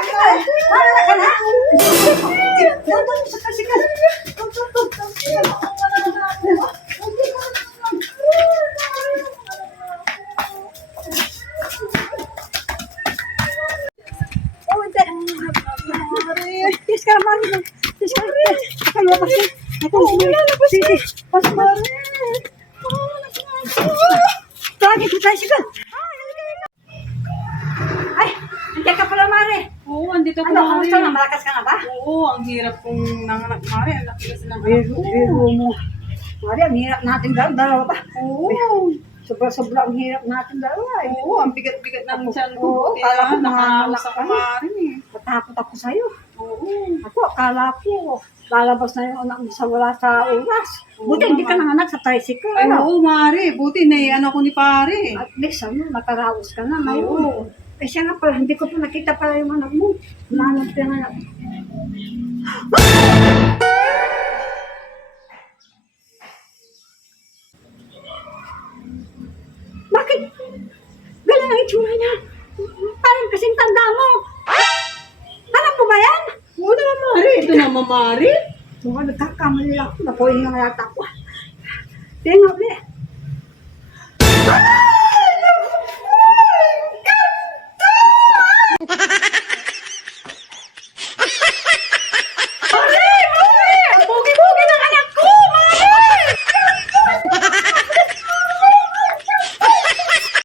Bakit na? Wala ka na? Doon sa kasikas. Tis ka naman. Tis ka naman. Ito lumabas na. Ito lumabas na. Pasok ba? Tawagin ko tayo sigal. Ay, nandiyan ka pala, Mare. Oo, andito ko, Ano, Mari. kamusta na? Malakas ka na ba? Oo, ang hirap kong nanganak, Mari. Ang laki kasi ng anak Biro ko. mo. Mare, ang hirap natin dalawa ba? Oo. Sobra-sobra ang hirap natin dalawa. Oo, ang bigat-bigat ng tiyan ko. Oo, Buti kala ko na, nakaraos nanganak ako, ka. Mari. Natakot ako sa'yo. Oo. Ako, akala ko, lalabas na yung anak mo sa wala sa oras. Buti hindi ka nanganak sa tricycle. Ay, ano? oo, Mari. Buti na ano ko ni pare. At least, nakaraos ka na ngayon. Oo. Eh siya nga pala, hindi ko pa nakita pala yung anak mo. Nanap ka nga. Bakit? Ganun ang itsura niya. Parang kasing tanda mo. Anak mo ba yan? Oo naman, Mari. Ito naman, Mari. Mukhang nagkakamali ako. Napuhin nga yata ako. Tingnan mo.